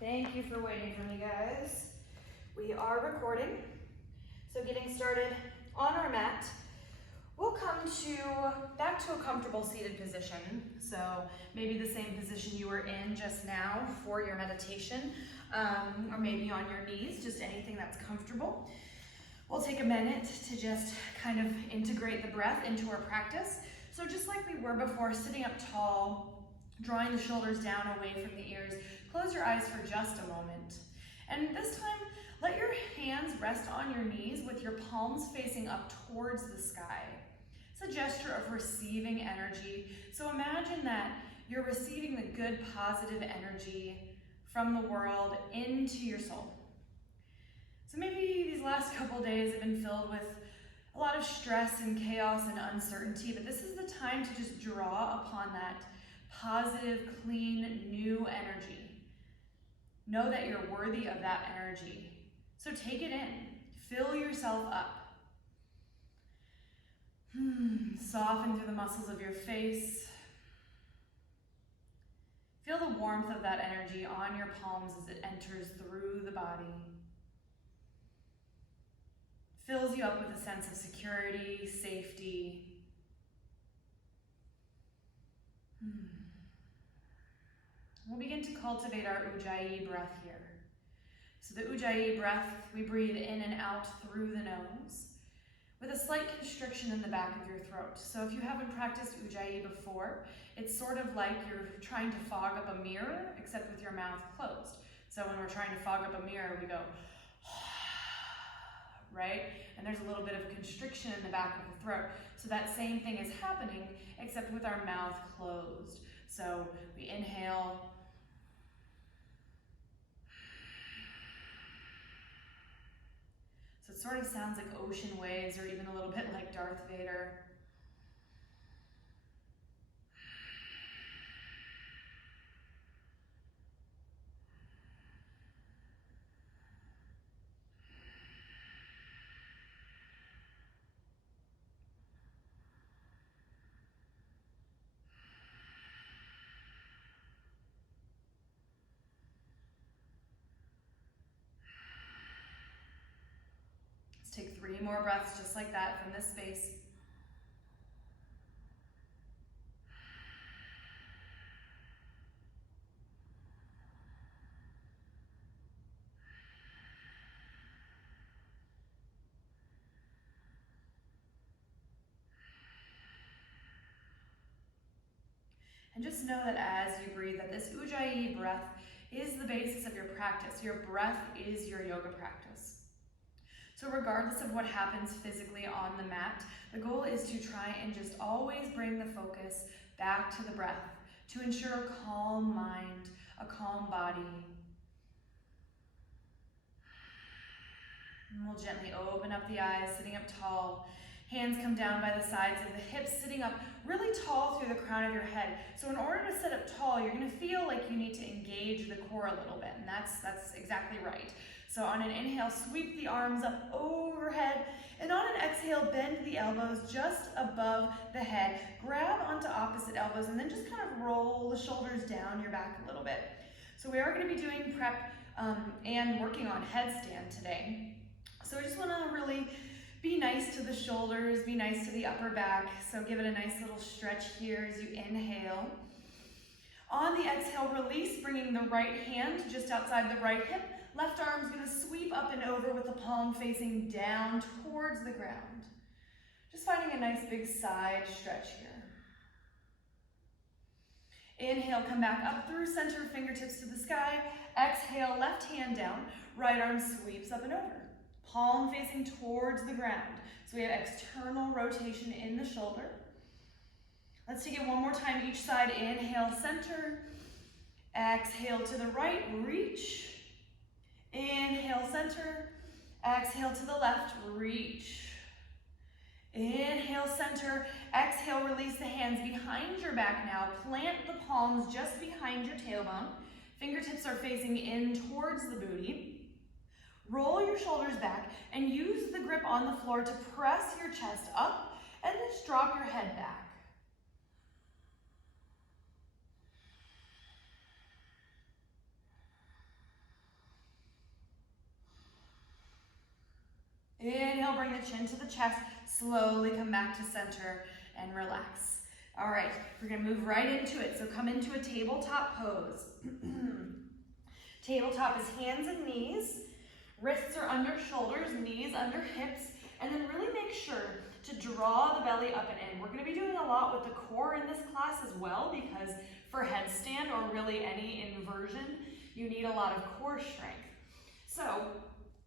Thank you for waiting for me, guys. We are recording. So getting started on our mat, we'll come back to a comfortable seated position. So maybe the same position you were in just now for your meditation, or maybe on your knees, just anything that's comfortable. We'll take a minute to just kind of integrate the breath into our practice. So just like we were before, sitting up tall, drawing the shoulders down away from the ears, close your eyes for just a moment. And this time, let your hands rest on your knees with your palms facing up towards the sky. It's a gesture of receiving energy. So imagine that you're receiving the good, positive energy from the world into your soul. So maybe these last couple days have been filled with a lot of stress and chaos and uncertainty, but this is the time to just draw upon that positive, clean, new energy. Know that you're worthy of that energy. So take it in. Fill yourself up. Soften through the muscles of your face. Feel the warmth of that energy on your palms as it enters through the body. Fills you up with a sense of security, safety. We'll begin to cultivate our Ujjayi breath here. So the Ujjayi breath, we breathe in and out through the nose with a slight constriction in the back of your throat. So if you haven't practiced Ujjayi before, it's sort of like you're trying to fog up a mirror, except with your mouth closed. So when we're trying to fog up a mirror, we go, right? And there's a little bit of constriction in the back of the throat. So that same thing is happening, except with our mouth closed. So we inhale. So it sort of sounds like ocean waves, or even a little bit like Darth Vader. Take 3 more breaths just like that from this space. And just know that as you breathe, that this Ujjayi breath is the basis of your practice. Your breath is your yoga practice. So regardless of what happens physically on the mat, the goal is to try and just always bring the focus back to the breath to ensure a calm mind, a calm body. And we'll gently open up the eyes, sitting up tall. Hands come down by the sides of the hips, sitting up really tall through the crown of your head. So in order to sit up tall, you're going to feel like you need to engage the core a little bit, and that's exactly right. So on an inhale, sweep the arms up overhead, and on an exhale, bend the elbows just above the head. Grab onto opposite elbows, and then just kind of roll the shoulders down your back a little bit. So we are going to be doing prep and working on headstand today. So I just want to really be nice to the shoulders, be nice to the upper back. So give it a nice little stretch here as you inhale. On the exhale, release, bringing the right hand just outside the right hip. Left arm's going to sweep up and over with the palm facing down towards the ground. Just finding a nice big side stretch here. Inhale, come back up through center, fingertips to the sky. Exhale, left hand down, right arm sweeps up and over. Palm facing towards the ground. So we have external rotation in the shoulder. Let's take it one more time each side. Inhale, center. Exhale to the right, reach. Inhale, center. Exhale to the left, reach. Inhale, center. Exhale, release the hands behind your back now. Plant the palms just behind your tailbone. Fingertips are facing in towards the booty. Roll your shoulders back and use the grip on the floor to press your chest up and just drop your head back. bring the chin to the chest. Slowly come back to center and relax. All right, we're gonna move right into it. So come into a tabletop pose. Tabletop is hands and knees. Wrists are under shoulders, knees under hips, and then really make sure to draw the belly up and in. We're gonna be doing a lot with the core in this class as well, because for headstand or really any inversion, you need a lot of core strength. So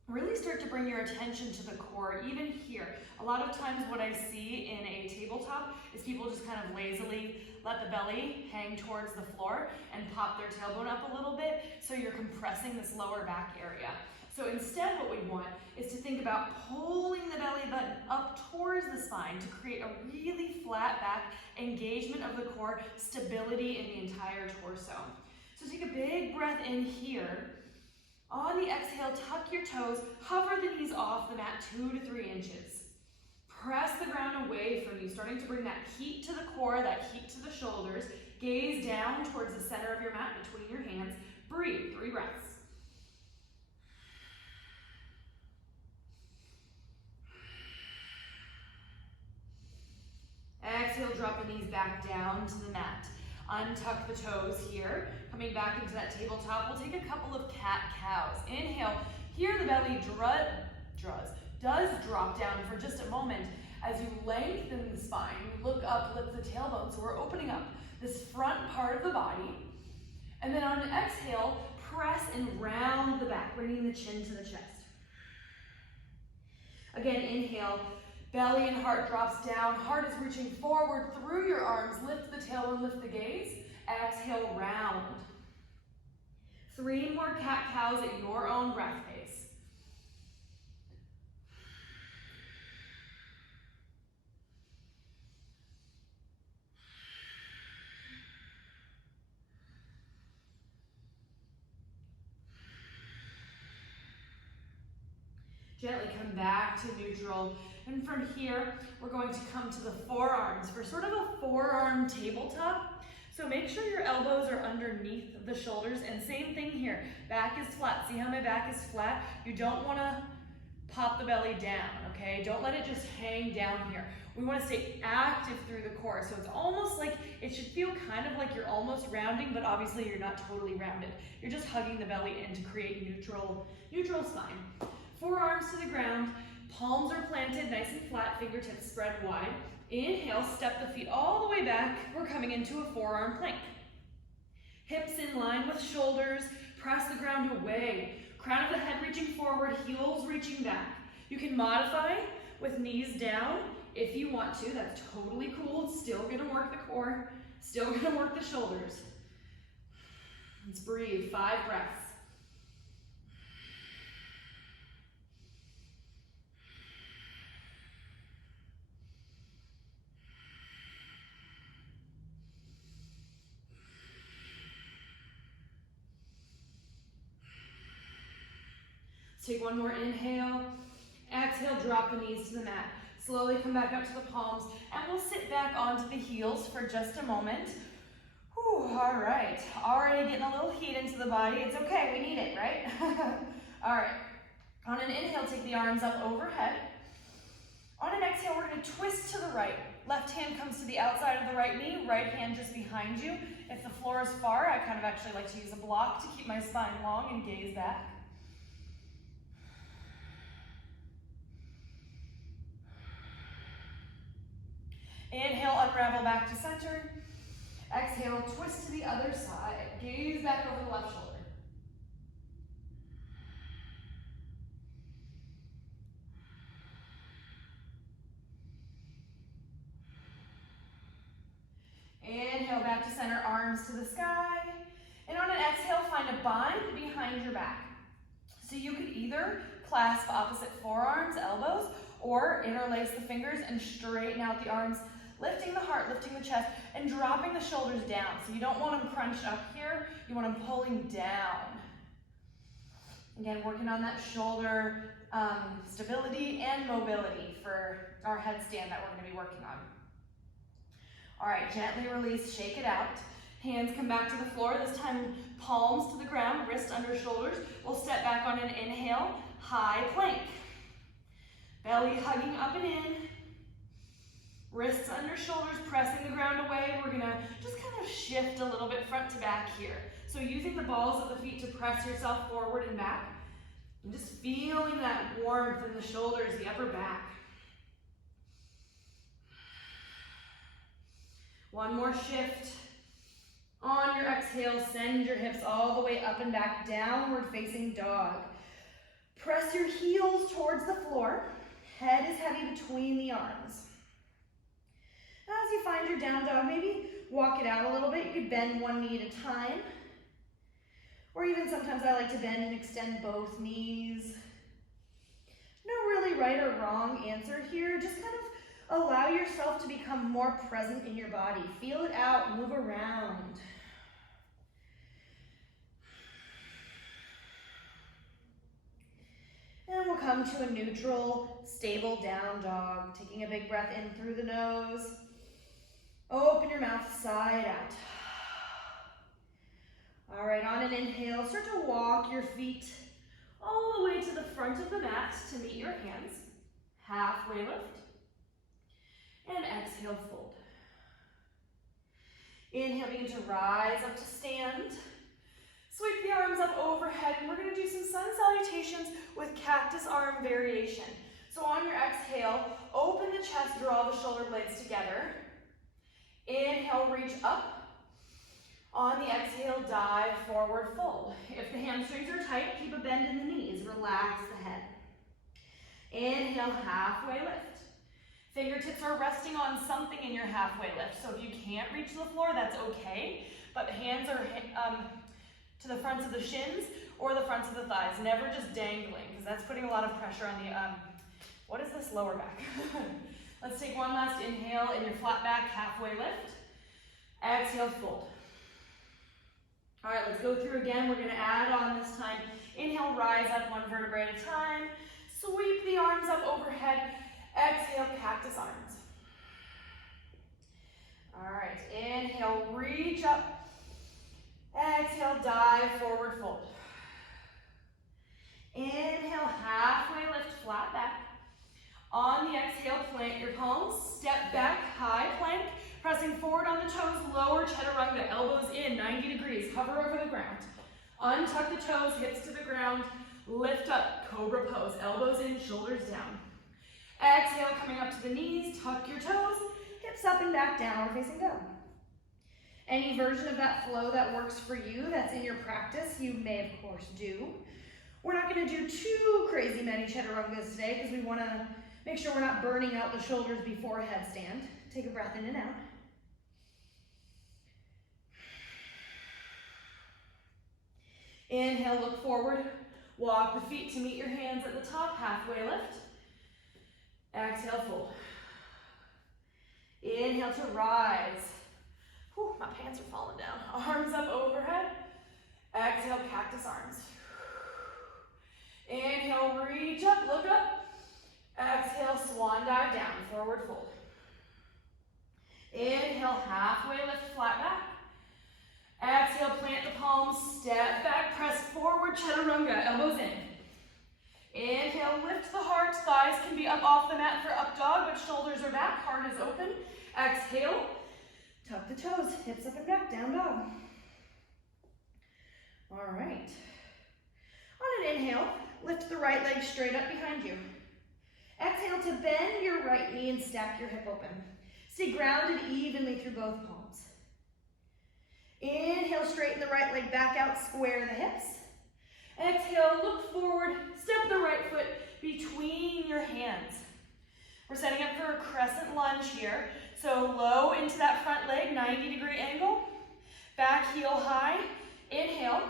really start to bring your attention to the core, even here. A lot of times what I see in a tabletop is people just kind of lazily let the belly hang towards the floor and pop their tailbone up a little bit, so you're compressing this lower back area. So instead what we want is to think about pulling the belly button up towards the spine to create a really flat back, engagement of the core, stability in the entire torso. So take a big breath in here. On the exhale, tuck your toes, hover the knees off the mat 2 to 3 inches. Press the ground away from you, starting to bring that heat to the core, that heat to the shoulders. Gaze down towards the center of your mat between your hands. Breathe, 3 breaths. Exhale, drop the knees back down to the mat. Untuck the toes here. Coming back into that tabletop, we'll take a couple of cat-cows. Inhale, here the belly does drop down for just a moment. As you lengthen the spine, you look up, lift the tailbone. So we're opening up this front part of the body. And then on an exhale, press and round the back, bringing the chin to the chest. Again, inhale. Belly and heart drops down. Heart is reaching forward through your arms. Lift the tailbone, lift the gaze. Exhale, round. 3 more cat-cows at your own breath pace. Gently come back to neutral. And from here, we're going to come to the forearms for sort of a forearm tabletop. So make sure your elbows are underneath the shoulders, and same thing here. Back is flat. See how my back is flat? You don't want to pop the belly down, okay? Don't let it just hang down here. We want to stay active through the core. So it's almost like, it should feel kind of like you're almost rounding, but obviously you're not totally rounded. You're just hugging the belly in to create neutral spine. Forearms to the ground. Palms are planted nice and flat, fingertips spread wide. Inhale, step the feet all the way back. We're coming into a forearm plank. Hips in line with shoulders. Press the ground away. Crown of the head reaching forward, heels reaching back. You can modify with knees down if you want to. That's totally cool. It's still gonna work the core, still gonna work the shoulders. Let's breathe, 5 breaths. Take one more inhale. Exhale, drop the knees to the mat. Slowly come back up to the palms, and we'll sit back onto the heels for just a moment. Whew, all right, already getting a little heat into the body. It's okay, we need it, right? All right, on an inhale, take the arms up overhead. On an exhale, we're gonna twist to the right. Left hand comes to the outside of the right knee, right hand just behind you. If the floor is far, I kind of actually like to use a block to keep my spine long and gaze back. Inhale, unravel back to center. Exhale, twist to the other side. Gaze back over the left shoulder. Inhale, back to center, arms to the sky. And on an exhale, find a bind behind your back. So you could either clasp opposite forearms, elbows, or interlace the fingers and straighten out the arms, lifting the heart, lifting the chest, and dropping the shoulders down. So you don't want them crunched up here, you want them pulling down. Again, working on that shoulder stability and mobility for our headstand that we're gonna be working on. All right, gently release, shake it out. Hands come back to the floor, this time palms to the ground, wrist under shoulders. We'll step back on an inhale, high plank. Belly hugging up and in. Wrists under shoulders, pressing the ground away. We're gonna just kind of shift a little bit front to back here. So using the balls of the feet to press yourself forward and back. And just feeling that warmth in the shoulders, the upper back. One more shift. On your exhale, send your hips all the way up and back, downward facing dog. Press your heels towards the floor. Head is heavy between the arms. As you find your down dog, maybe walk it out a little bit. You could bend one knee at a time. Or even sometimes I like to bend and extend both knees. No really right or wrong answer here. Just kind of allow yourself to become more present in your body. Feel it out, move around. And we'll come to a neutral, stable down dog. Taking a big breath in through the nose. Open your mouth side out. All right, on an inhale, start to walk your feet all the way to the front of the mat to meet your hands. Halfway lift. And exhale, fold. Inhale, begin to rise up to stand. Sweep the arms up overhead, and we're gonna do some sun salutations with cactus arm variation. So on your exhale, open the chest, draw the shoulder blades together. Inhale, reach up. On the exhale, dive forward, fold. If the hamstrings are tight, keep a bend in the knees, relax the head. Inhale, halfway lift. Fingertips are resting on something in your halfway lift. So if you can't reach the floor, that's okay. But hands are to the fronts of the shins or the fronts of the thighs. Never just dangling, because that's putting a lot of pressure on the, what is this, lower back? Let's take one last inhale in your flat back, halfway lift. Exhale, fold. All right, let's go through again. We're gonna add on this time. Inhale, rise up one vertebrae at a time. Sweep the arms up overhead. Exhale, cactus arms. All right, inhale, reach up. Exhale, dive forward, fold. Inhale, halfway lift, flat back. On the exhale, plant your palms, step back, high plank, pressing forward on the toes, lower chaturanga, elbows in, 90 degrees, hover over the ground. Untuck the toes, hips to the ground, lift up, cobra pose, elbows in, shoulders down. Exhale, coming up to the knees, tuck your toes, hips up and back, downward facing dog. Any version of that flow that works for you, that's in your practice, you may of course do. We're not gonna do too crazy many chaturangas today because we wanna make sure we're not burning out the shoulders before a headstand. Take a breath in and out. Inhale, look forward. Walk the feet to meet your hands at the top, halfway lift. Exhale, fold. Inhale to rise. Whew, my pants are falling down. Arms up overhead. Exhale, cactus arms. Inhale, reach up, look up. Exhale, swan dive down, forward fold. Inhale, halfway lift, flat back. Exhale, plant the palms, step back, press forward, chaturanga, elbows in. Inhale, lift the heart, thighs can be up off the mat for up dog, but shoulders are back, heart is open. Exhale, tuck the toes, hips up and back, down dog. All right. On an inhale, lift the right leg straight up behind you. Exhale to bend your right knee and stack your hip open. Stay grounded evenly through both palms. Inhale, straighten the right leg back out, square the hips. Exhale, look forward, step the right foot between your hands. We're setting up for a crescent lunge here. So low into that front leg, 90-degree angle. Back heel high. Inhale,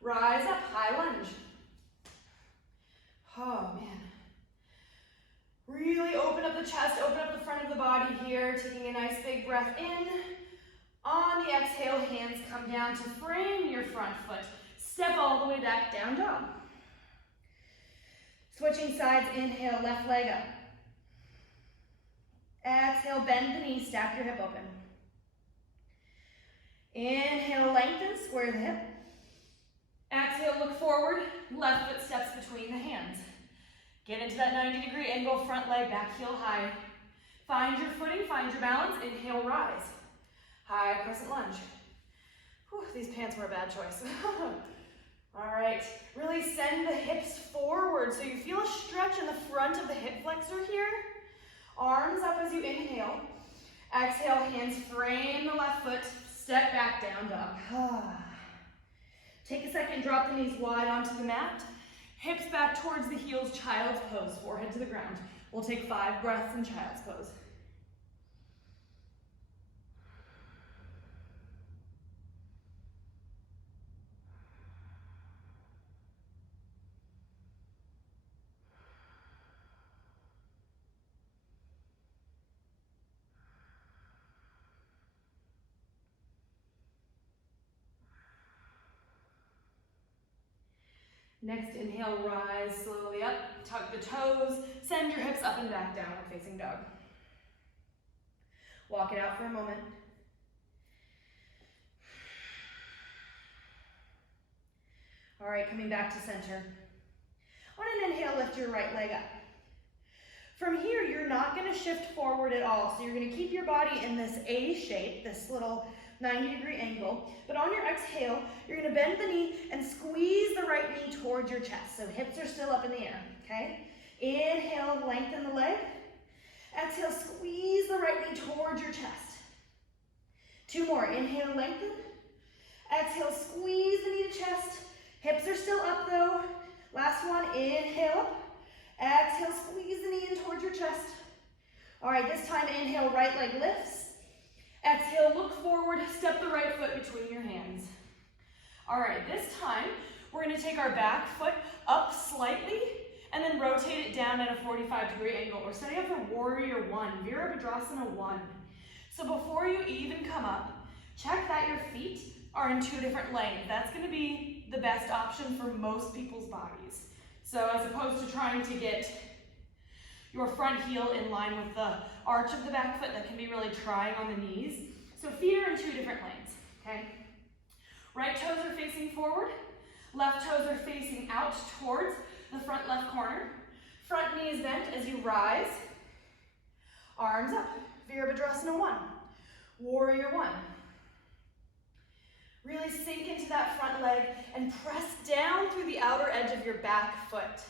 rise up, high lunge. Oh man. Really open up the chest, open up the front of the body here, taking a nice big breath in. On the exhale, hands come down to frame your front foot. Step all the way back, down dog. Switching sides, inhale, left leg up. Exhale, bend the knee, stack your hip open. Inhale, lengthen, square the hip. Exhale, look forward, left foot steps between the hands. Get into that 90-degree angle, front leg, back heel high. Find your footing, find your balance. Inhale, rise. High crescent lunge. Whew, these pants were a bad choice. All right, really send the hips forward so you feel a stretch in the front of the hip flexor here. Arms up as you inhale. Exhale, hands frame the left foot, step back down dog. Take a second, drop the knees wide onto the mat. Hips back towards the heels, child's pose, forehead to the ground. We'll take 5 breaths in child's pose. Next, inhale, rise slowly up, tuck the toes, send your hips up and back, downward facing dog. Walk it out for a moment. All right, coming back to center. On an inhale, lift your right leg up. From here, you're not gonna shift forward at all, so you're gonna keep your body in this A shape, this little 90-degree angle, but on your exhale, you're gonna bend the knee and squeeze the right knee towards your chest, so hips are still up in the air, okay? Inhale, lengthen the leg. Exhale, squeeze the right knee towards your chest. 2 more, inhale, lengthen. Exhale, squeeze the knee to chest. Hips are still up though. Last one, inhale up. Exhale, squeeze the knee in towards your chest. All right, this time inhale, right leg lifts. Exhale, look forward, step the right foot between your hands. All right, this time we're gonna take our back foot up slightly and then rotate it down at a 45-degree angle. We're setting up for Warrior 1, Virabhadrasana 1. So before you even come up, check that your feet are in 2 different lanes. That's gonna be the best option for most people's bodies. So as opposed to trying to get your front heel in line with the arch of the back foot, that can be really trying on the knees. So feet are in 2 different lanes, okay? Right toes are facing forward, left toes are facing out towards the front left corner. Front knee is bent as you rise. Arms up, Virabhadrasana 1, Warrior 1. Really sink into that front leg and press down through the outer edge of your back foot.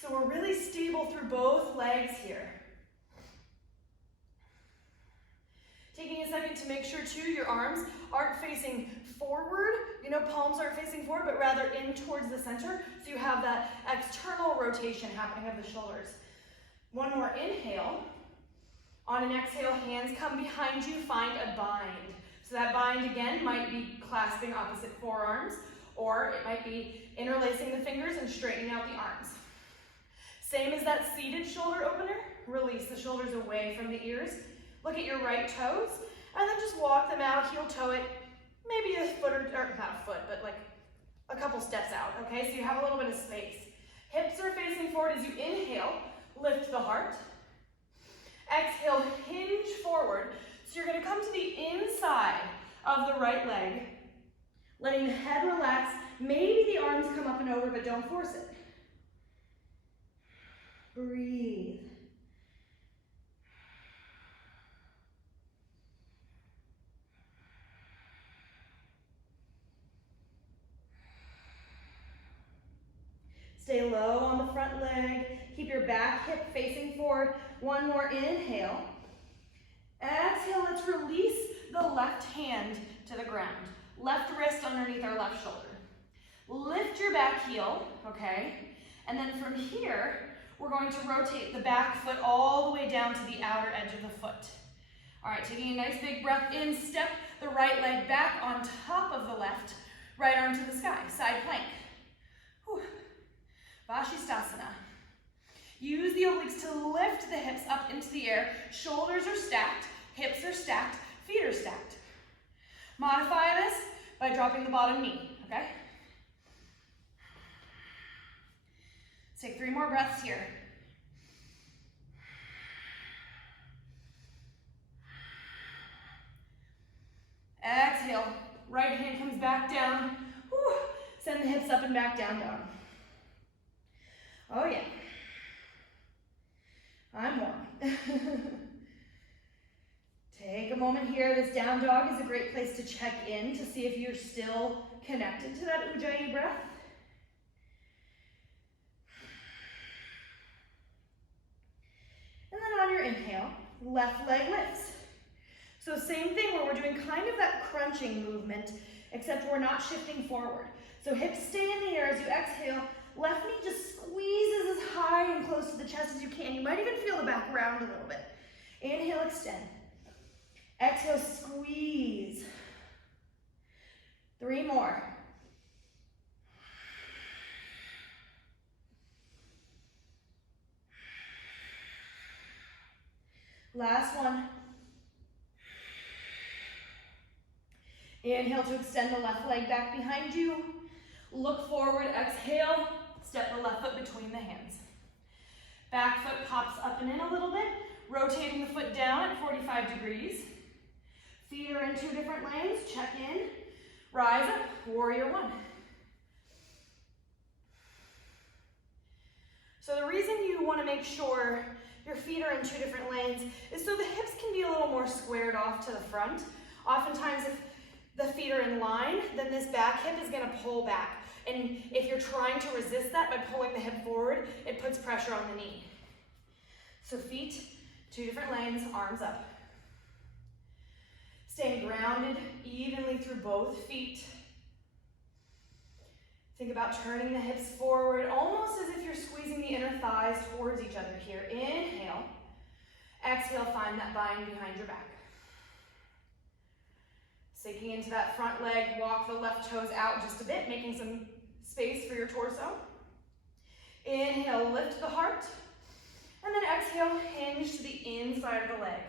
So we're really stable through both legs here. Taking a second to make sure too your arms aren't facing forward, palms aren't facing forward, but rather in towards the center, so you have that external rotation happening of the shoulders. One more inhale. On an exhale, hands come behind you, find a bind. So that bind again might be clasping opposite forearms, or it might be interlacing the fingers and straightening out the arms. Same as that seated shoulder opener, release the shoulders away from the ears. Look at your right toes, and then just walk them out, heel toe it, maybe a foot or not a foot, but like a couple steps out, okay? So you have a little bit of space. Hips are facing forward as you inhale, lift the heart. Exhale, hinge forward. So you're gonna come to the inside of the right leg, letting the head relax. Maybe the arms come up and over, but don't force it. Breathe. Stay low on the front leg. Keep your back hip facing forward. One more inhale. Exhale, let's release the left hand to the ground. Left wrist underneath our left shoulder. Lift your back heel, okay? And then from here, we're going to rotate the back foot all the way down to the outer edge of the foot. All right, taking a nice big breath in, step the right leg back on top of the left, right arm to the sky, side plank. Whew. Vashisthasana. Use the obliques to lift the hips up into the air. Shoulders are stacked, hips are stacked, feet are stacked. Modify this by dropping the bottom knee, okay? Let's take 3 more breaths here. Exhale, right hand comes back down. Whew. Send the hips up and back down, dog. Oh yeah. I'm warm. Take a moment here. This down dog is a great place to check in to see if you're still connected to that Ujjayi breath. And then on your inhale, left leg lifts. So same thing where we're doing kind of that crunching movement, except we're not shifting forward. So hips stay in the air as you exhale. Left knee just squeezes as high and close to the chest as you can. You might even feel the back round a little bit. Inhale, extend. Exhale, squeeze. 3 more. Last one. Inhale to extend the left leg back behind you. Look forward, exhale. Step the left foot between the hands. Back foot pops up and in a little bit, rotating the foot down at 45 degrees. Feet are in 2 different lanes, check in. Rise up, warrior 1. So the reason you want to make sure your feet are in 2 different lanes is so the hips can be a little more squared off to the front. Oftentimes if the feet are in line, then this back hip is going to pull back. And if you're trying to resist that by pulling the hip forward, it puts pressure on the knee. So feet, 2 different lanes, arms up. Staying grounded evenly through both feet. Think about turning the hips forward, almost as if you're squeezing the inner thighs towards each other here. Inhale. Exhale, find that bind behind your back. Sinking into that front leg, walk the left toes out just a bit, making some space for your torso. Inhale, lift the heart. And then exhale, hinge to the inside of the leg.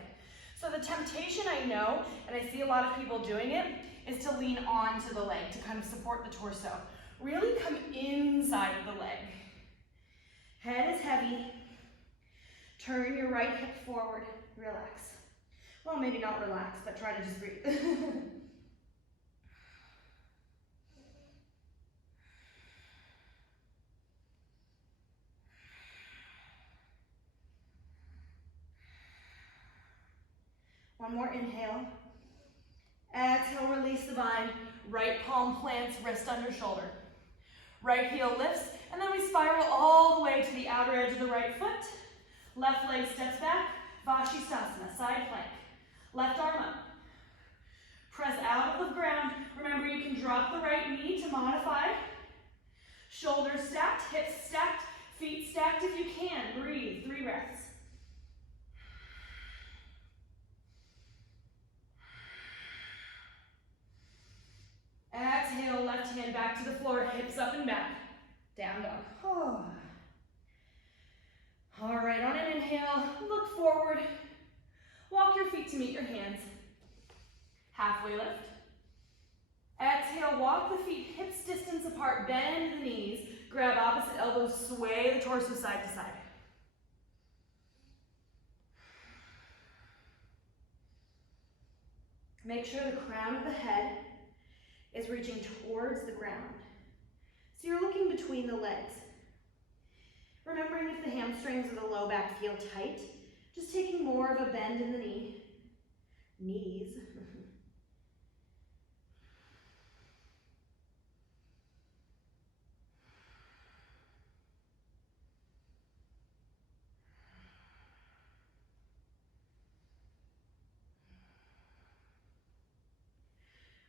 So the temptation I know, and I see a lot of people doing it, is to lean onto the leg to kind of support the torso. Really come inside of the leg. Head is heavy. Turn your right hip forward. Relax. Well, maybe not relax, but try to just breathe. One more inhale. Exhale, release the bind. Right palm plants, wrist under shoulder. Right heel lifts, and then we spiral all the way to the outer edge of the right foot. Left leg steps back, Vashisthasana, side plank. Left arm up. Press out of the ground. Remember, you can drop the right knee to modify. Shoulders stacked, hips stacked, feet stacked if you can. Breathe, 3 breaths. Exhale, left hand back to the floor, hips up and back. Down dog. Oh. All right, on an inhale, look forward. Walk your feet to meet your hands. Halfway lift. Exhale, walk the feet hips distance apart, bend the knees, grab opposite elbows, sway the torso side to side. Make sure the crown of the head is reaching towards the ground. So you're looking between the legs. Remembering if the hamstrings or the low back feel tight, just taking more of a bend in the knees.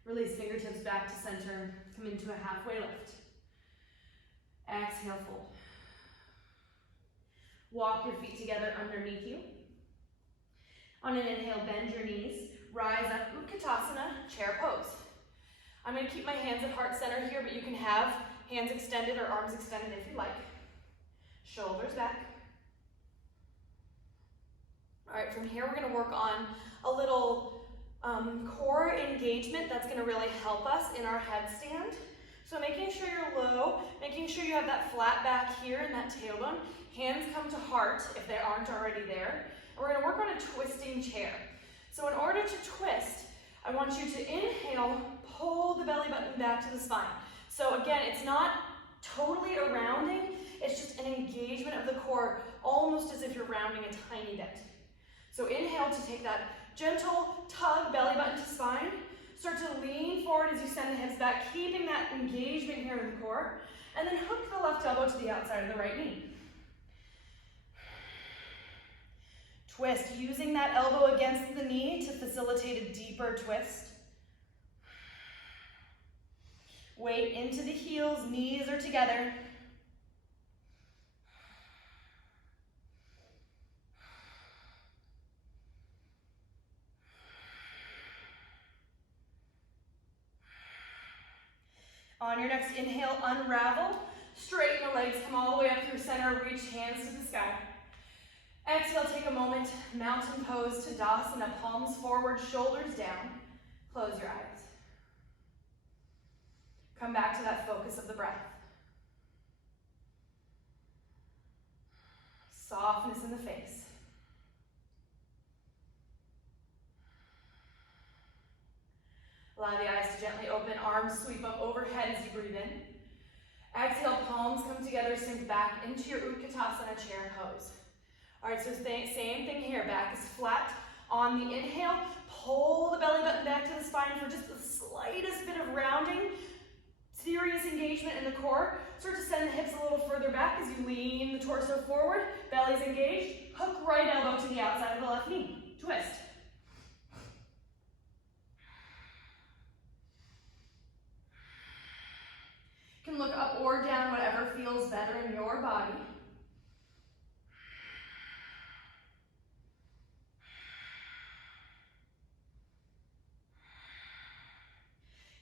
Release fingertips back to center. Come into a halfway lift. Exhale, fold. Walk your feet together underneath you. On an inhale, bend your knees. Rise up, Utkatasana, chair pose. I'm going to keep my hands at heart center here, but you can have hands extended or arms extended if you like. Shoulders back. All right, from here we're going to work on a little core engagement that's going to really help us in our headstand. So making sure you're low, making sure you have that flat back here and that tailbone. Hands come to heart if they aren't already there. And we're going to work on a twisting chair. So in order to twist, I want you to inhale, pull the belly button back to the spine. So again, it's not totally a rounding, it's just an engagement of the core, almost as if you're rounding a tiny bit. So inhale to take that gentle tug, belly button to spine. Start to lean forward as you send the hips back, keeping that engagement here in the core. And then hook the left elbow to the outside of the right knee. Twist, using that elbow against the knee to facilitate a deeper twist. Weight into the heels, knees are together. On your next inhale, unravel. Straighten the legs, come all the way up through center, reach hands to the sky. Exhale, take a moment, mountain pose, Tadasana, palms forward, shoulders down. Close your eyes. Come back to that focus of the breath. Softness in the face. Allow the eyes to gently open, arms sweep up overhead as you breathe in. Exhale, palms come together, sink back into your Utkatasana chair pose. All right, so same thing here, back is flat on the inhale. Pull the belly button back to the spine for just the slightest bit of rounding. Serious engagement in the core. Start to send the hips a little further back as you lean the torso forward. Belly's engaged. Hook right elbow to the outside of the left knee. Twist. You can look up or down, whatever feels better in your body.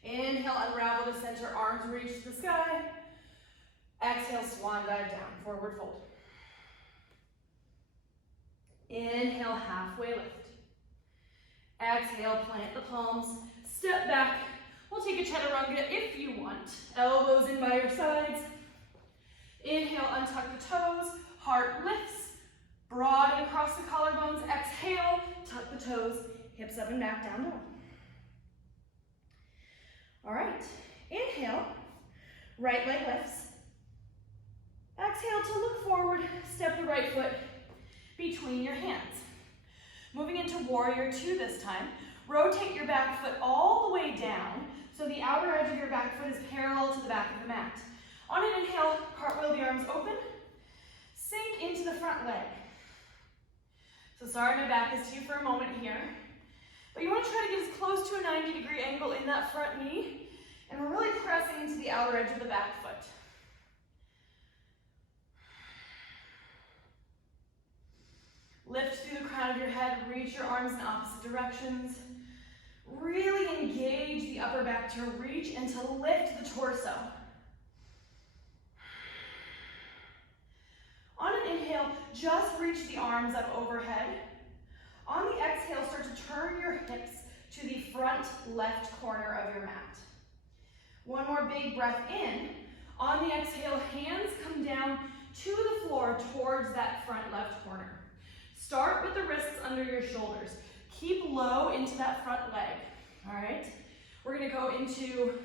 Inhale, unravel to center, arms reach to the sky. Exhale, swan dive down, forward fold. Inhale, halfway lift. Exhale, plant the palms, step back. We'll take a chaturanga if you want. Elbows in by your sides. Inhale, untuck the toes, heart lifts. Broaden across the collarbones. Exhale, tuck the toes, hips up and back, down dog. All right, inhale, right leg lifts. Exhale to look forward, step the right foot between your hands. Moving into warrior two this time. Rotate your back foot all the way down so the outer edge of your back foot is parallel to the back of the mat. On an inhale, cartwheel the arms open, sink into the front leg. So sorry my back is to you for a moment here. But you want to try to get as close to a 90-degree angle in that front knee, and we're really pressing into the outer edge of the back foot. Lift through the crown of your head, reach your arms in opposite directions. Really engage the upper back to reach and to lift the torso. On an inhale, just reach the arms up overhead. On the exhale, start to turn your hips to the front left corner of your mat. One more big breath in. On the exhale, hands come down to the floor towards that front left corner. Start with the wrists under your shoulders. Keep low into that front leg, all right? We're gonna go into,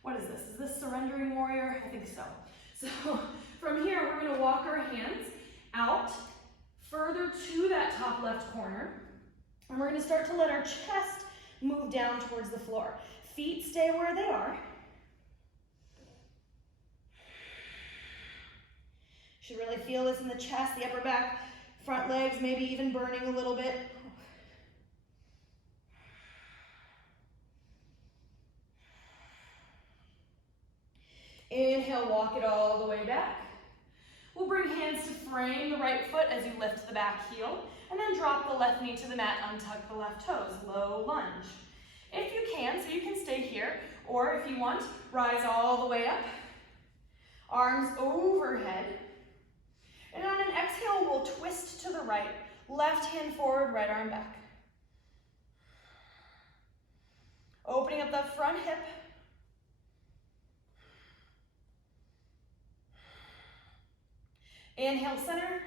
what is this? Is this surrendering warrior? I think so. So from here, we're gonna walk our hands out further to that top left corner, and we're gonna start to let our chest move down towards the floor. Feet stay where they are. Should really feel this in the chest, the upper back, front legs, maybe even burning a little bit. Inhale, walk it all the way back. We'll bring hands to frame the right foot as you lift the back heel, and then drop the left knee to the mat, untuck the left toes, low lunge. If you can, so you can stay here, or if you want, rise all the way up. Arms overhead. And on an exhale, we'll twist to the right. Left hand forward, right arm back. Opening up that front hip. Inhale, center.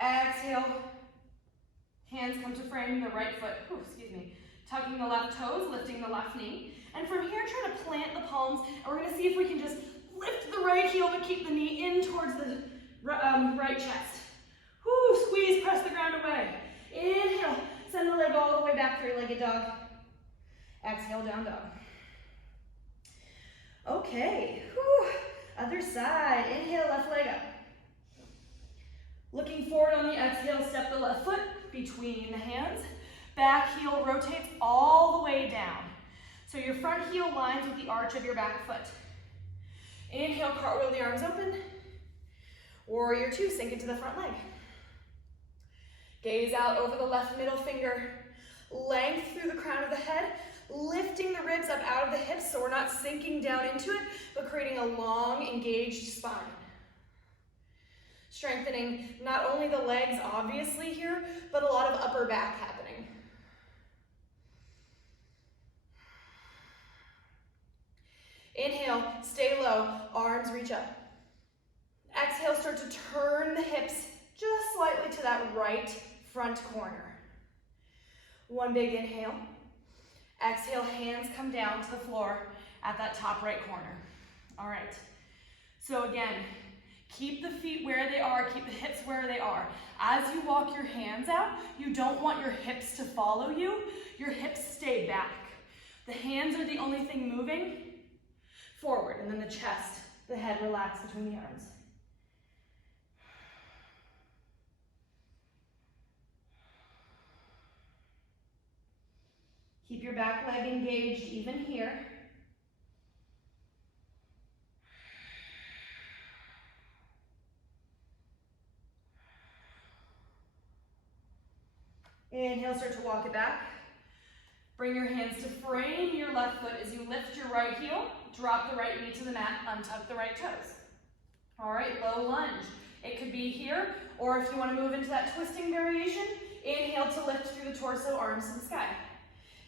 Exhale. Hands come to frame the right foot. Tucking the left toes, lifting the left knee. And from here, try to plant the palms. And we're going to see if we can just Lift the right heel, but keep the knee in towards the right chest. Whoo, squeeze, press the ground away. Inhale, send the leg all the way back, three-legged dog. Exhale, down dog. Okay, whew. Other side. Inhale, left leg up. Looking forward on the exhale, step the left foot between the hands. Back heel rotates all the way down. So your front heel lines with the arch of your back foot. Inhale, cartwheel the arms open. Warrior two, sink into the front leg. Gaze out over the left middle finger. Length through the crown of the head, lifting the ribs up out of the hips so we're not sinking down into it, but creating a long, engaged spine. Strengthening not only the legs, obviously here, but a lot of upper back happening. Inhale, stay low, arms reach up. Exhale, start to turn the hips just slightly to that right front corner. One big inhale. Exhale, hands come down to the floor at that top right corner. All right. So again, keep the feet where they are, keep the hips where they are. As you walk your hands out, you don't want your hips to follow you. Your hips stay back. The hands are the only thing moving forward, and then the chest, the head relax between the arms. Keep your back leg engaged even here. Inhale, start to walk it back. Bring your hands to frame your left foot as you lift your right heel, drop the right knee to the mat, untuck the right toes. All right, low lunge. It could be here, or if you want to move into that twisting variation, inhale to lift through the torso, arms to the sky.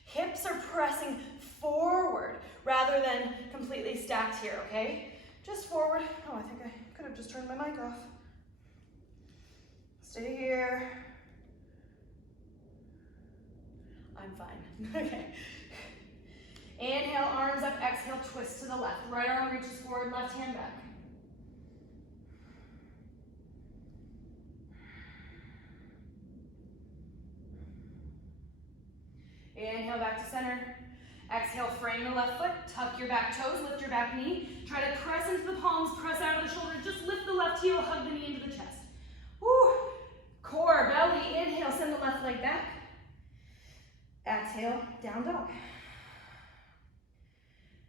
Hips are pressing forward rather than completely stacked here, okay? Just forward. Oh, I think I could have just turned my mic off. Stay here. I'm fine. Okay. Inhale, arms up, exhale, twist to the left. Right arm reaches forward, left hand back. Inhale, back to center. Exhale, frame the left foot, tuck your back toes, lift your back knee. Try to press into the palms, press out of the shoulder. Just lift the left heel, hug the knee into the chest. Woo. Core, belly, inhale, send the left leg back. Exhale, down dog.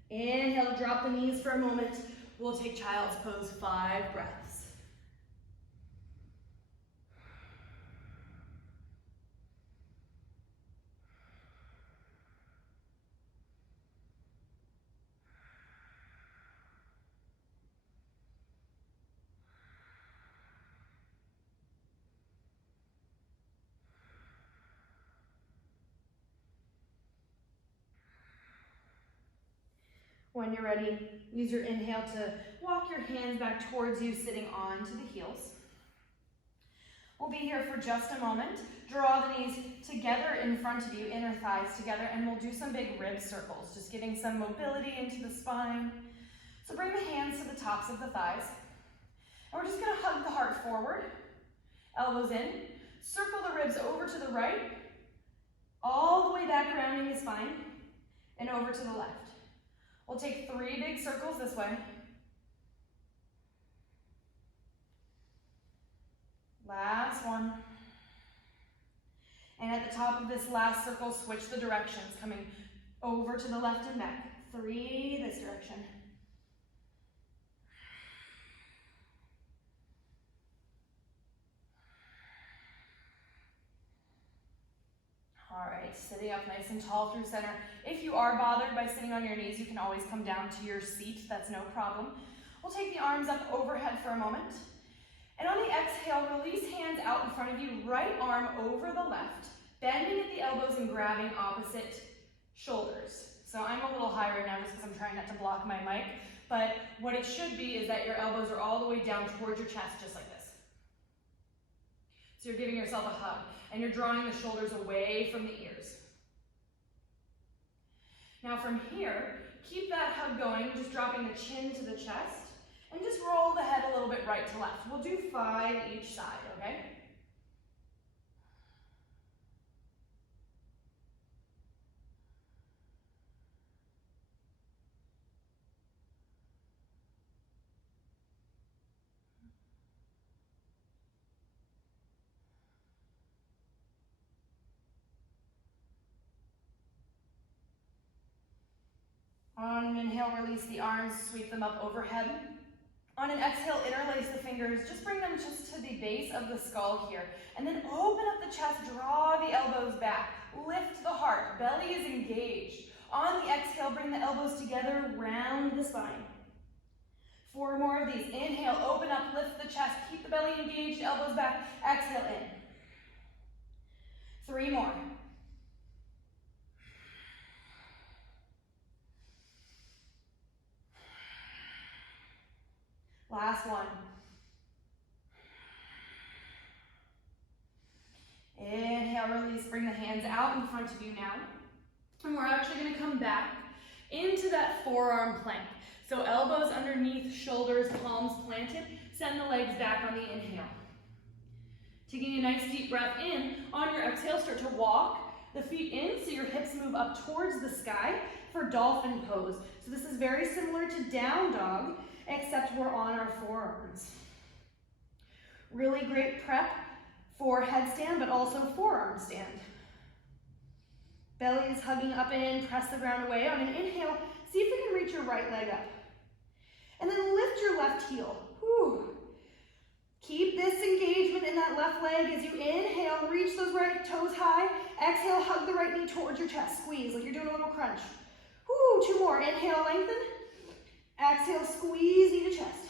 Inhale, drop the knees for a moment. We'll take child's pose, 5 breaths. When you're ready, use your inhale to walk your hands back towards you, sitting onto the heels. We'll be here for just a moment. Draw the knees together in front of you, inner thighs together, and we'll do some big rib circles, just getting some mobility into the spine. So bring the hands to the tops of the thighs. And we're just gonna hug the heart forward, elbows in, circle the ribs over to the right, all the way back, rounding the spine, and over to the left. We'll take 3 big circles this way. Last one. And at the top of this last circle, switch the directions, coming over to the left and back. 3 this direction. All right, sitting up nice and tall through center. If you are bothered by sitting on your knees, you can always come down to your seat. That's no problem. We'll take the arms up overhead for a moment. And on the exhale, release hands out in front of you, right arm over the left, bending at the elbows and grabbing opposite shoulders. So I'm a little high right now just because I'm trying not to block my mic, but what it should be is that your elbows are all the way down towards your chest, just like this. So you're giving yourself a hug, and you're drawing the shoulders away from the ears. Now from here, keep that hug going, just dropping the chin to the chest, And just roll the head a little bit right to left. We'll do 5 each side, okay? On an inhale, release the arms, sweep them up overhead. On an exhale, interlace the fingers, just bring them just to the base of the skull here. And then open up the chest, draw the elbows back, lift the heart, belly is engaged. On the exhale, bring the elbows together, round the spine. 4 more of these. Inhale, open up, lift the chest, keep the belly engaged, elbows back, exhale in. 3 more. Last one. Inhale, release, bring the hands out in front of you now. And we're actually gonna come back into that forearm plank. So elbows underneath, shoulders, palms planted. Send the legs back on the inhale. Taking a nice deep breath in. On your exhale, start to walk the feet in so your hips move up towards the sky for dolphin pose. So this is very similar to down dog, except we're on our forearms. Really great prep for headstand, but also forearm stand. Belly is hugging up and in, press the ground away. On an inhale, see if you can reach your right leg up. And then lift your left heel. Whew. Keep this engagement in that left leg as you inhale, reach those right toes high. Exhale, hug the right knee towards your chest. Squeeze like you're doing a little crunch. Whew, 2 more. Inhale, lengthen. Exhale, squeeze knee to chest.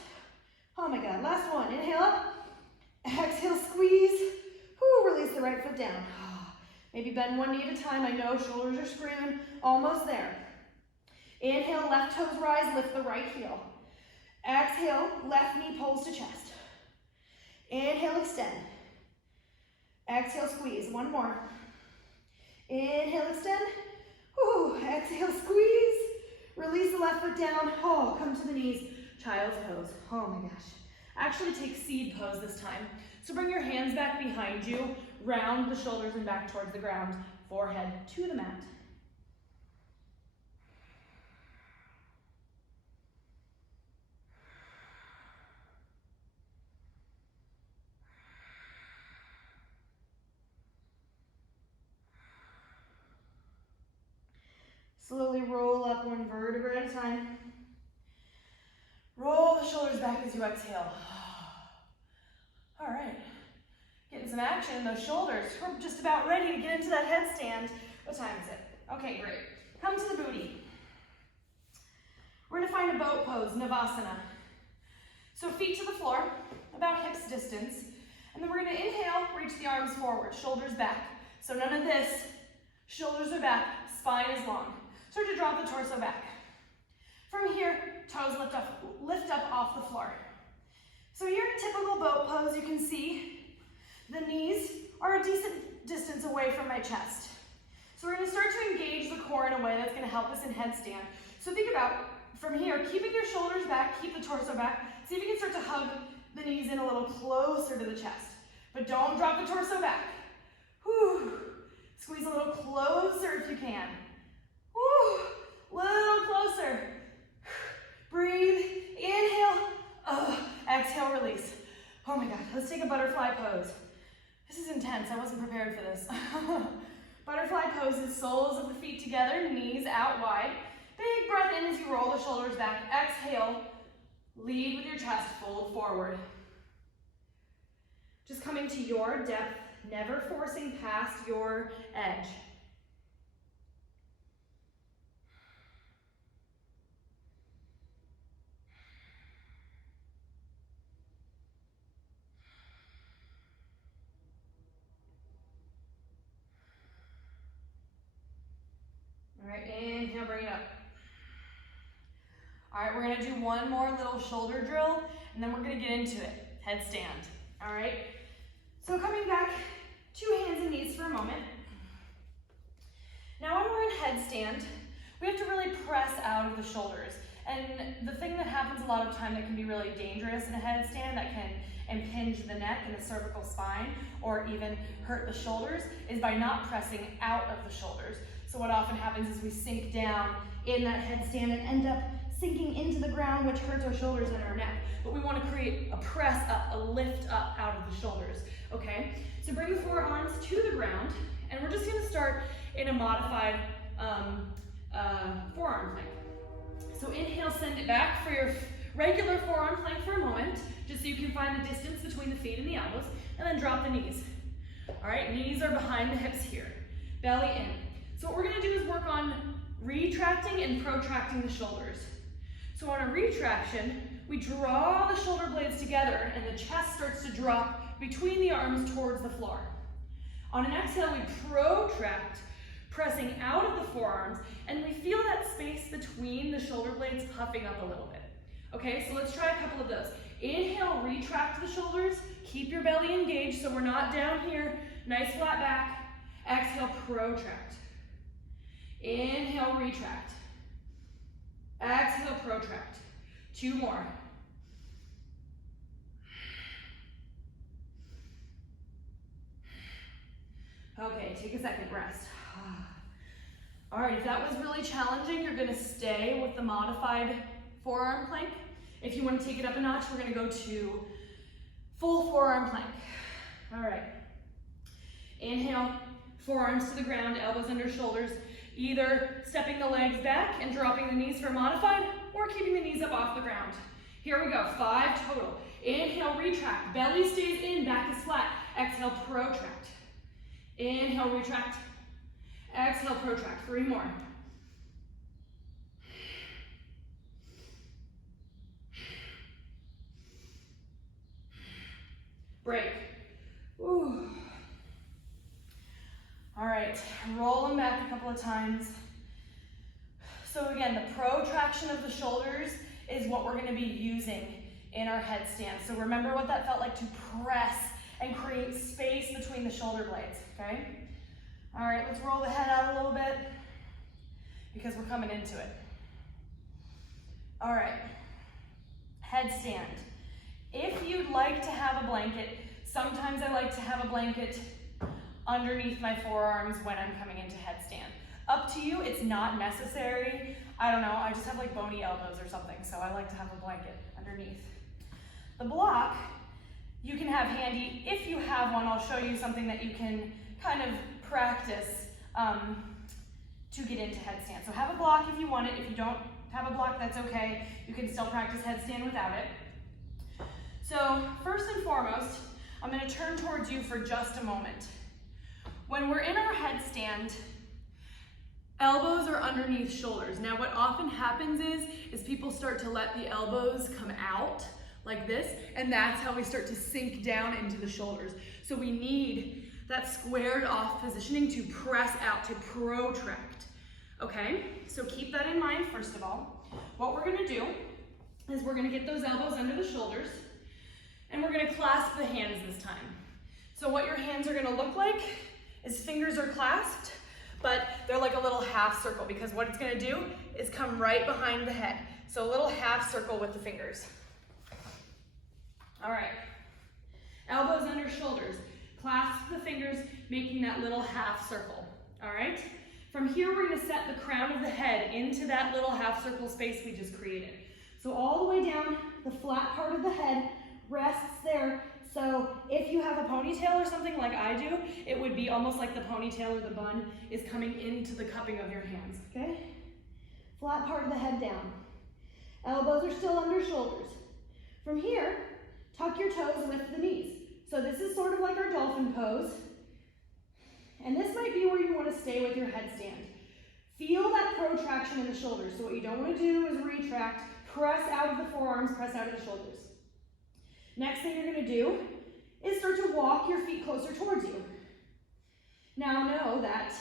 Oh my God, last one. Inhale up. Exhale, squeeze. Whew, release the right foot down. Maybe bend one knee at a time. I know shoulders are screaming. Almost there. Inhale, left toes rise, lift the right heel. Exhale, left knee pulls to chest. Inhale, extend. Exhale, squeeze. 1 more. Inhale, extend. Whew, exhale, squeeze. Release the left foot down. Oh, come to the knees. Child's pose. Oh my gosh. Actually take seed pose this time. So bring your hands back behind you, round the shoulders and back towards the ground, forehead to the mat. Slowly roll up 1 vertebra at a time. Roll the shoulders back as you exhale. All right, getting some action in those shoulders. We're just about ready to get into that headstand. What time is it? Okay, great. Come to the booty. We're gonna find a boat pose, Navasana. So feet to the floor, about hips distance. And then we're gonna inhale, reach the arms forward, shoulders back. So none of this, shoulders are back, spine is long. Start to drop the torso back. From here, toes lift up off the floor. So here in typical boat pose, you can see the knees are a decent distance away from my chest. So we're gonna start to engage the core in a way that's gonna help us in headstand. So think about, from here, keeping your shoulders back, keep the torso back. See if you can start to hug the knees in a little closer to the chest. But don't drop the torso back. Whew. Squeeze a little closer if you can. Whew. Little closer. Breathe. Inhale. Exhale, release. Oh my God, let's take a butterfly pose. This is intense, I wasn't prepared for this. Butterfly pose is soles of the feet together, knees out wide. Big breath in as you roll the shoulders back. Exhale, lead with your chest, fold forward. Just coming to your depth, never forcing past your edge. All right, inhale, bring it up. All right, we're gonna do 1 more little shoulder drill, and then we're gonna get into it, headstand. All right, so coming back to hands and knees for a moment. Now when we're in headstand, we have to really press out of the shoulders. And the thing that happens a lot of time that can be really dangerous in a headstand, that can impinge the neck and the cervical spine, or even hurt the shoulders, is by not pressing out of the shoulders. So what often happens is we sink down in that headstand and end up sinking into the ground, which hurts our shoulders and our neck. But we want to create a press up, a lift up out of the shoulders, okay? So bring the forearms to the ground, and we're just going to start in a modified forearm plank. So inhale, send it back for your regular forearm plank for a moment, just so you can find the distance between the feet and the elbows, and then drop the knees. All right, knees are behind the hips here, belly in. So what we're going to do is work on retracting and protracting the shoulders. So on a retraction, we draw the shoulder blades together and the chest starts to drop between the arms towards the floor. On an exhale, we protract, pressing out of the forearms, and we feel that space between the shoulder blades puffing up a little bit. Okay, so let's try a couple of those. Inhale, retract the shoulders, keep your belly engaged so we're not down here, nice flat back. Exhale, protract. Inhale, retract. Exhale, protract. 2 more. Okay, take a second, rest. All right, if that was really challenging, you're gonna stay with the modified forearm plank. If you wanna take it up a notch, we're gonna go to full forearm plank. All right, inhale, forearms to the ground, elbows under shoulders, either stepping the legs back and dropping the knees for modified, or keeping the knees up off the ground. Here we go, 5 total. Inhale, retract, belly stays in, back is flat. Exhale, protract. Inhale, retract. Exhale, protract. 3 more. Break. Ooh. All right, roll them back a couple of times. So again, the protraction of the shoulders is what we're going to be using in our headstand. So remember what that felt like to press and create space between the shoulder blades, okay? All right, let's roll the head out a little bit because we're coming into it. All right, headstand. If you'd like to have a blanket, sometimes I like to have a blanket underneath my forearms when I'm coming into headstand. Up to you, it's not necessary. I don't know, I just have like bony elbows or something, so I like to have a blanket underneath. The block, you can have handy. If you have one, I'll show you something that you can kind of practice to get into headstand. So have a block if you want it. If you don't have a block, that's okay. You can still practice headstand without it. So first and foremost, I'm going to turn towards you for just a moment. When we're in our headstand, elbows are underneath shoulders. Now what often happens is people start to let the elbows come out like this, and that's how we start to sink down into the shoulders. So we need that squared off positioning to press out, to protract, okay? So keep that in mind first of all. What we're gonna do is we're gonna get those elbows under the shoulders, and we're gonna clasp the hands this time. So what your hands are gonna look like is fingers are clasped, but they're like a little half circle, because what it's gonna do is come right behind the head. So a little half circle with the fingers. All right, elbows under shoulders. Clasp the fingers, making that little half circle, all right? From here, we're gonna set the crown of the head into that little half circle space we just created. So all the way down, the flat part of the head rests there. So if you have a ponytail or something like I do, it would be almost like the ponytail or the bun is coming into the cupping of your hands, okay? Flat part of the head down. Elbows are still under shoulders. From here, tuck your toes and lift the knees. So this is sort of like our dolphin pose. And this might be where you want to stay with your headstand. Feel that protraction in the shoulders. So what you don't want to do is retract, press out of the forearms, press out of the shoulders. Next thing you're going to do is start to walk your feet closer towards you. Now know that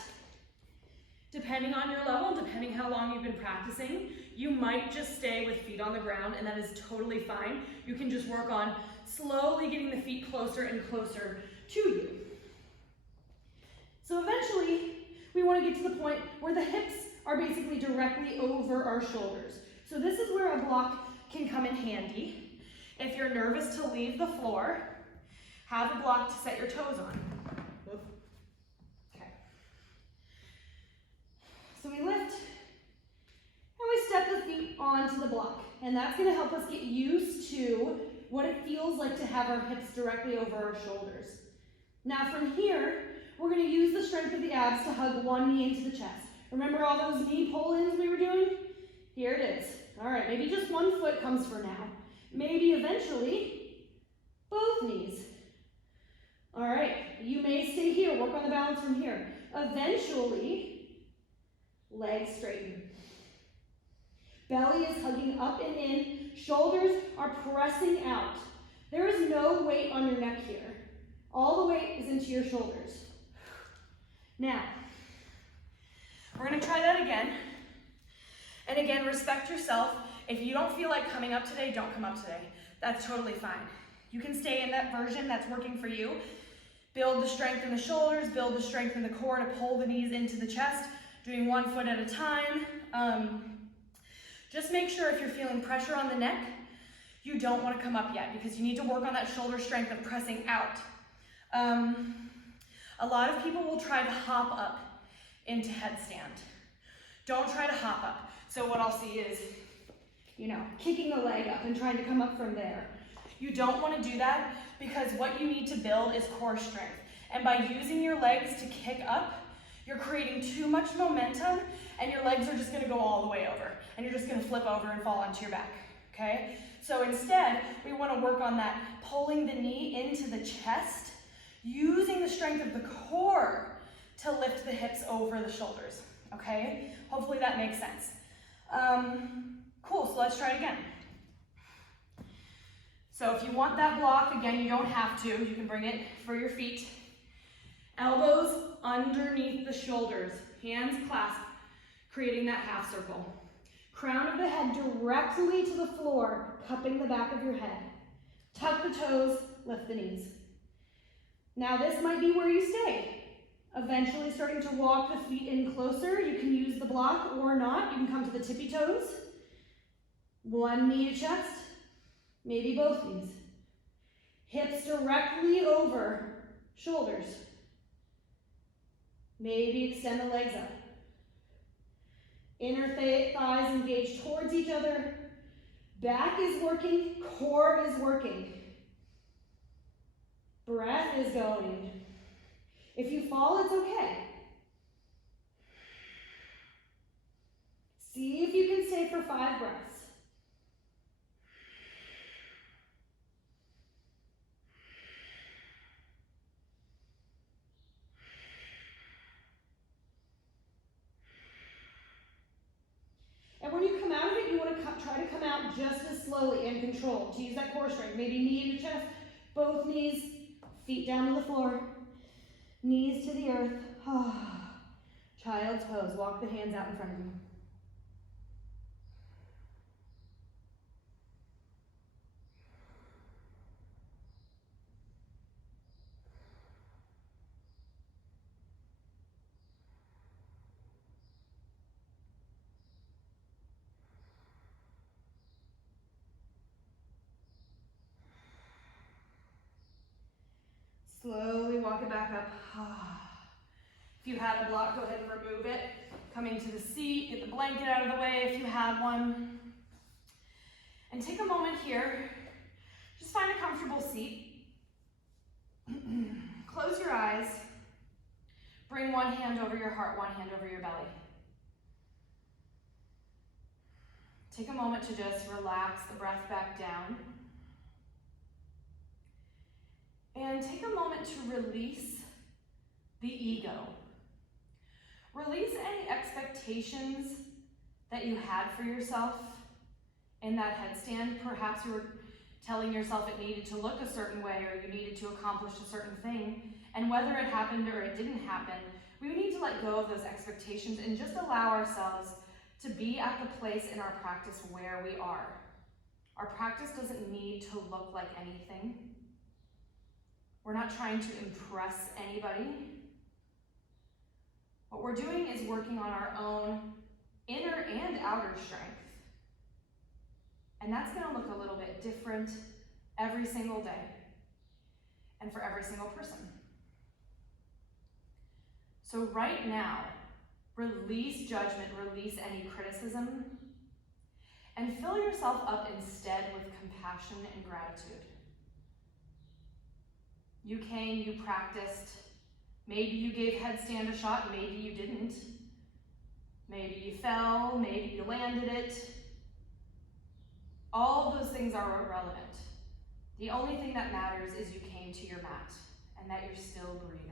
depending on your level, depending how long you've been practicing, you might just stay with feet on the ground, and that is totally fine. You can just work on slowly getting the feet closer and closer to you. So eventually, we want to get to the point where the hips are basically directly over our shoulders. So this is where a block can come in handy. If you're nervous to leave the floor, have a block to set your toes on. Okay. So we lift and we step the feet onto the block. And that's going to help us get used to what it feels like to have our hips directly over our shoulders. Now from here, we're going to use the strength of the abs to hug one knee into the chest. Remember all those knee pull-ins we were doing? Here it is. All right, maybe just one foot comes for now. Maybe eventually, both knees. All right, you may stay here, work on the balance from here. Eventually, legs straighten. Belly is hugging up and in, shoulders are pressing out. There is no weight on your neck here. All the weight is into your shoulders. Now, we're gonna try that again. And again, respect yourself. If you don't feel like coming up today, don't come up today. That's totally fine. You can stay in that version that's working for you. Build the strength in the shoulders, build the strength in the core to pull the knees into the chest, doing one foot at a time. Just make sure if you're feeling pressure on the neck, you don't want to come up yet because you need to work on that shoulder strength of pressing out. A lot of people will try to hop up into headstand. Don't try to hop up. So what I'll see is, kicking the leg up and trying to come up from there. You don't want to do that because what you need to build is core strength. And by using your legs to kick up, you're creating too much momentum and your legs are just going to go all the way over. And you're just going to flip over and fall onto your back, okay? So instead, we want to work on that pulling the knee into the chest, using the strength of the core to lift the hips over the shoulders, okay? Hopefully that makes sense. Cool, so let's try it again. So if you want that block, again, you don't have to. You can bring it for your feet. Elbows underneath the shoulders, hands clasped, creating that half circle. Crown of the head directly to the floor, cupping the back of your head. Tuck the toes, lift the knees. Now this might be where you stay. Eventually starting to walk the feet in closer. You can use the block or not. You can come to the tippy toes. One knee to chest, maybe both knees. Hips directly over shoulders. Maybe extend the legs up. Inner thighs engage towards each other. Back is working, core is working. Breath is going. If you fall, it's okay. See if you can stay for 5 breaths. And when you come out of it, you want to try to come out just as slowly and controlled. To use that core strength. Maybe knee to chest, both knees, feet down to the floor, knees to the earth. Child's pose. Walk the hands out in front of you. Slowly walk it back up. If you had a block, go ahead and remove it. Come into the seat, get the blanket out of the way if you had one. And take a moment here. Just find a comfortable seat. Close your eyes. Bring one hand over your heart, one hand over your belly. Take a moment to just relax the breath back down. And take a moment to release the ego. Release any expectations that you had for yourself in that headstand. Perhaps you were telling yourself it needed to look a certain way or you needed to accomplish a certain thing. And whether it happened or it didn't happen, we need to let go of those expectations and just allow ourselves to be at the place in our practice where we are. Our practice doesn't need to look like anything. We're not trying to impress anybody. What we're doing is working on our own inner and outer strength. And that's going to look a little bit different every single day and for every single person. So right now, release judgment, release any criticism, and fill yourself up instead with compassion and gratitude. You came, you practiced. Maybe you gave headstand a shot, maybe you didn't. Maybe you fell, maybe you landed it. All of those things are irrelevant. The only thing that matters is you came to your mat and that you're still breathing.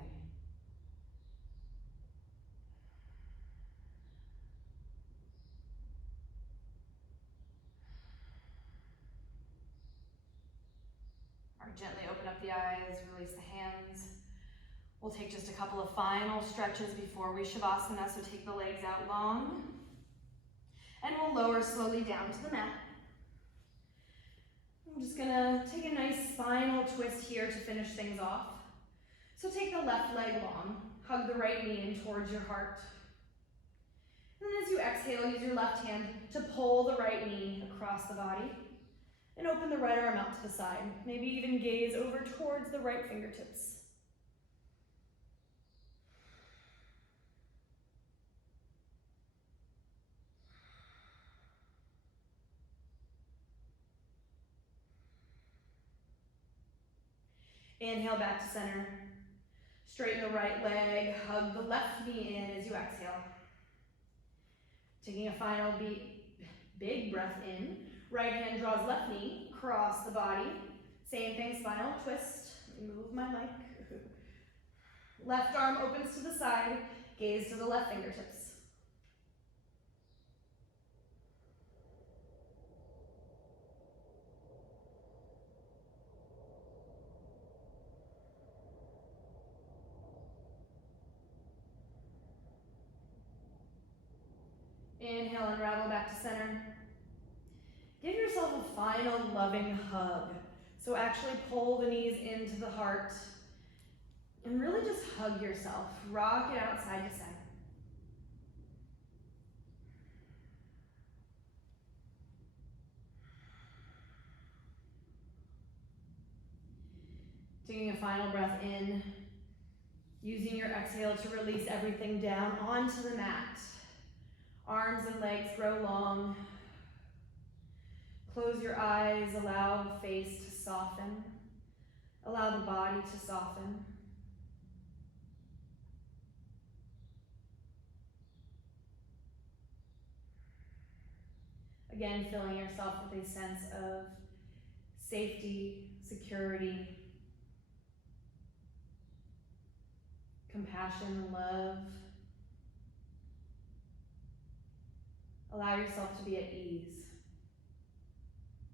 All right, gently open up the eyes, release the hands. We'll take just a couple of final stretches before we Shavasana, so take the legs out long. And we'll lower slowly down to the mat. I'm just gonna take a nice spinal twist here to finish things off. So take the left leg long, hug the right knee in towards your heart. And then as you exhale, use your left hand to pull the right knee across the body and open the right arm out to the side. Maybe even gaze over towards the right fingertips. Inhale back to center. Straighten the right leg, hug the left knee in as you exhale. Taking a final big breath in. Right hand draws left knee, cross the body. Same thing, spinal twist. Let me move my mic. Left arm opens to the side, gaze to the left fingertips. Inhale, unravel back to center. Give yourself a final loving hug. So actually pull the knees into the heart and really just hug yourself. Rock it out side to side. Taking a final breath in, using your exhale to release everything down onto the mat. Arms and legs grow long. Close your eyes, allow the face to soften. Allow the body to soften. Again, filling yourself with a sense of safety, security, compassion, love. Allow yourself to be at ease.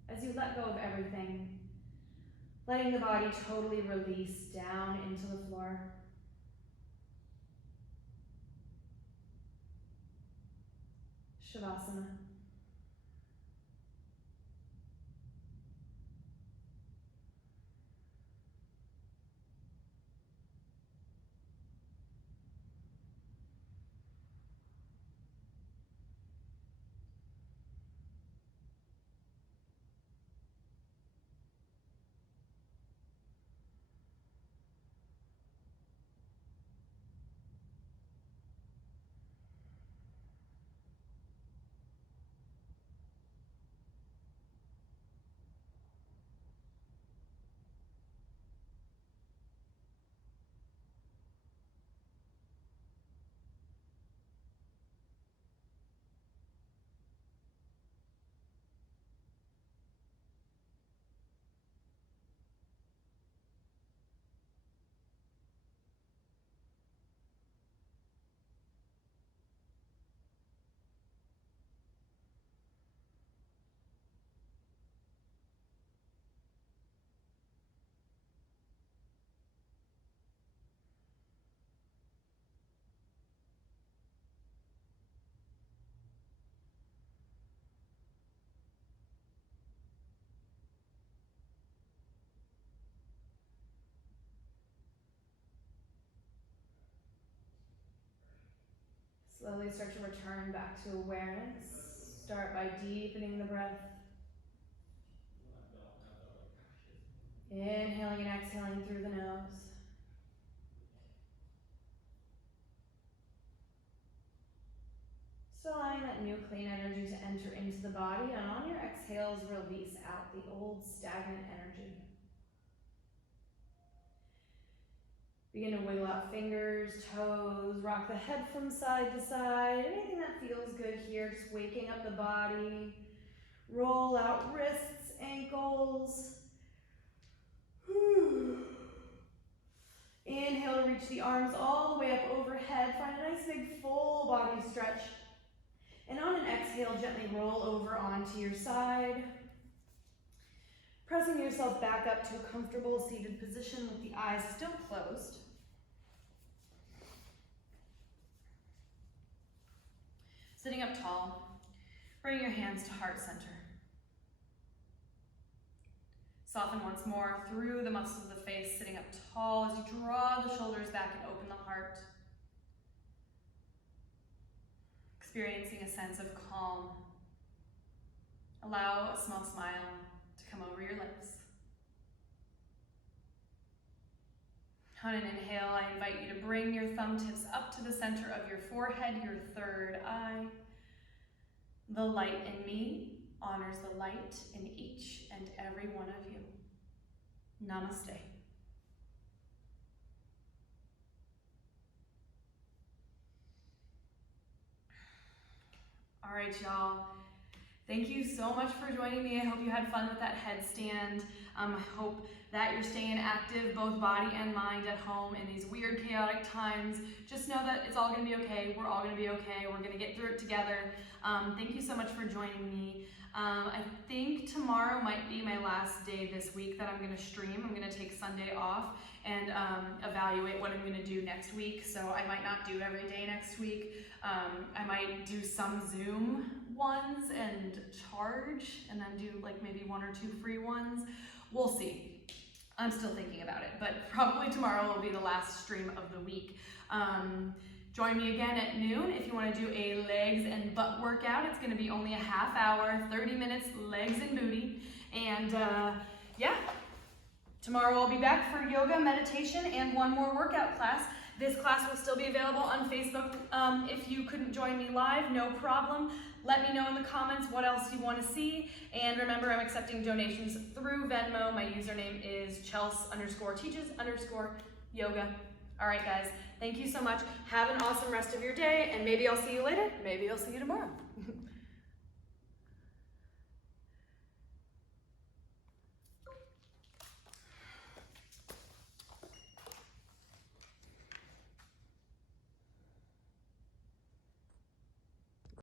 As you let go of everything, letting the body totally release down into the floor. Shavasana. Slowly start to return back to awareness. Start by deepening the breath. Inhaling and exhaling through the nose. So allowing that new clean energy to enter into the body, and on your exhales, release out the old stagnant energy. Begin to wiggle out fingers, toes, rock the head from side to side. Anything that feels good here, just waking up the body. Roll out wrists, ankles. Inhale to reach the arms all the way up overhead. Find a nice big full body stretch. And on an exhale, gently roll over onto your side. Pressing yourself back up to a comfortable seated position with the eyes still closed. Sitting up tall, bring your hands to heart center. Soften once more through the muscles of the face, sitting up tall as you draw the shoulders back and open the heart. Experiencing a sense of calm. Allow a small smile to come over your lips. On an inhale, I invite you to bring your thumb tips up to the center of your forehead, your third eye. The light in me honors the light in each and every one of you. Namaste. All right, y'all. Thank you so much for joining me. I hope you had fun with that headstand. I hope that you're staying active, both body and mind at home in these weird, chaotic times. Just know that it's all gonna be okay. We're all gonna be okay. We're gonna get through it together. Thank you so much for joining me. I think tomorrow might be my last day this week that I'm gonna stream. I'm gonna take Sunday off and evaluate what I'm gonna do next week. So I might not do every day next week. I might do some Zoom ones and charge, and then do like maybe 1 or 2 free ones. We'll see. I'm still thinking about it, but probably tomorrow will be the last stream of the week. Join me again at noon if you want to do a legs and butt workout. It's going to be only a half hour, 30 minutes, legs and booty. And yeah, tomorrow I'll be back for yoga, meditation, and 1 more workout class. This class will still be available on Facebook. If you couldn't join me live, no problem. Let me know in the comments what else you want to see. And remember, I'm accepting donations through Venmo. My username is Chels_teaches_yoga. All right, guys. Thank you so much. Have an awesome rest of your day, and maybe I'll see you later. Maybe I'll see you tomorrow.